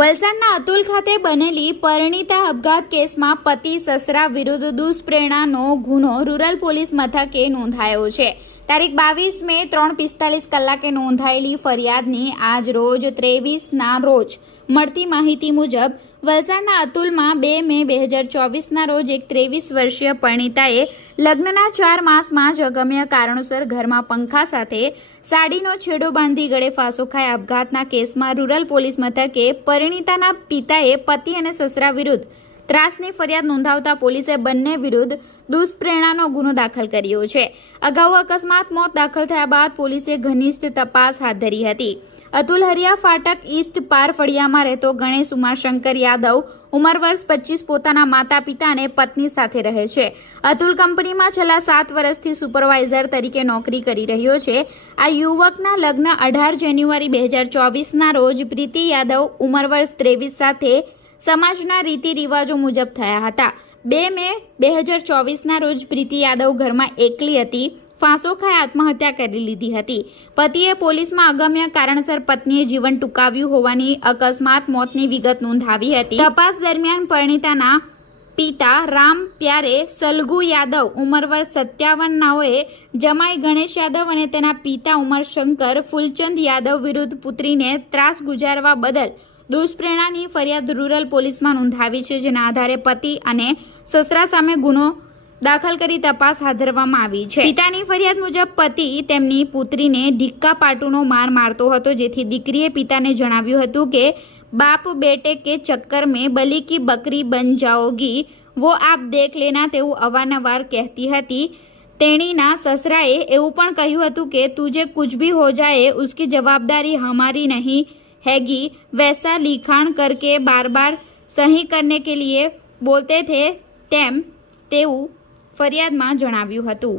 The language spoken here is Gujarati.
વલસાડના અતુલ ખાતે બનેલી પરિણીતા અપઘાત કેસમાં પતિ સસરા વિરુદ્ધ દુષ્પ્રેરણાનો ગુનો રૂરલ પોલીસ મથકે નોંધાયો છે। તારીખ 22 મે 3:45 કલાકે નોંધાયેલી ફરિયાદની આજ રોજ 23ના રોજ મળતી માહિતી મુજબ વલસાડના અતુલમાં 2 મે 2024ના રોજ એક 23 વર્ષીય પરિણીતાએ લગ્નના 4 માસમાં જ અગમ્ય કારણોસર ઘરમાં પંખા સાથે સાડીનો છેડો બાંધી ગળે ફાંસો ખાઈ આપઘાતના કેસમાં રૂરલ પોલીસ મથકે પરિણીતાના પિતાએ પતિ અને સસરા વિરુદ્ધ ત્રાસની ફરિયાદ નોંધાવતા પોલીસે બંને વિરુદ્ધ દુષ્પ્રેરણાનો ગુનો દાખલ કર્યો છે। અગાઉ અકસ્માત મોત દાખલ થયા બાદ પોલીસે ઘનિષ્ઠ તપાસ હાથ ધરી હતી। અતુલ હરિયા ફાટક ઈસ્ટ પાર ફળિયામાં રહેતો ગણેશ ઉમાશંકર યાદવ ઉંમર વર્ષ 25 પોતાના માતા પિતા અને પત્ની સાથે રહે છે। અતુલ કંપનીમાં છેલ્લા 7 વર્ષથી સુપરવાઇઝર તરીકે નોકરી કરી રહ્યો છે। આ યુવકના લગ્ન 18 જાન્યુઆરી 2024ના રોજ પ્રીતિ યાદવ ઉંમર વર્ષ 23 સાથે સમાજના રીતિ રિવાજો મુજબ થયા હતા। 2 મે 2024ના રોજ પ્રીતિ યાદવ ઘરમાં એકલી હતી, ફાંસો ખાઈ આત્મહત્યા કરી લીધી હતી। પતિએ પોલીસમાં અગમ્ય કારણસર પત્નીએ જીવન ટૂંકાવ્યું હોવાની અકસ્માત મોતની વિગત નોંધાવી હતી। તપાસ દરમિયાન પરિણીતાના પિતા રામ પ્યારે સલગુ યાદવ ઉંમર વર્ષ 57 નાઓએ જમાઈ ગણેશ યાદવ અને તેના પિતા ઉમાશંકર ફૂલચંદ યાદવ વિરુદ્ધ પુત્રીને ત્રાસ ગુજારવા બદલ દુષ્પ્રેરણાની ફરિયાદ રૂરલ પોલીસમાં નોંધાવી છે, જેના આધારે પતિ અને સસરા સામે ગુનો દાખલ કરી તપાસ હાથ ધરવામાં આવી છે। પિતાની ફરિયાદ મુજબ પતિ તેમની પુત્રીને ઢીક્કા પાટુનો માર મારતો હતો, જેથી દીકરીએ પિતાને જણાવ્યું હતું કે બાપ બેटे के चक्कर में बली की बकरी बन जाओगी, वो आप देख लेना તેવું અવારનવાર કહેતી હતી। તેણીના સસરાએ એવું પણ કહ્યું હતું કે તુझे कुछ भी हो जाए उसकी जवाबदारी हमारी नहीं हैगी, वैसा लिखाण करके बार बार सही करने के लिए बोलते थे તેમ તેવું ફરિયાદમાં જણાવ્યું હતું।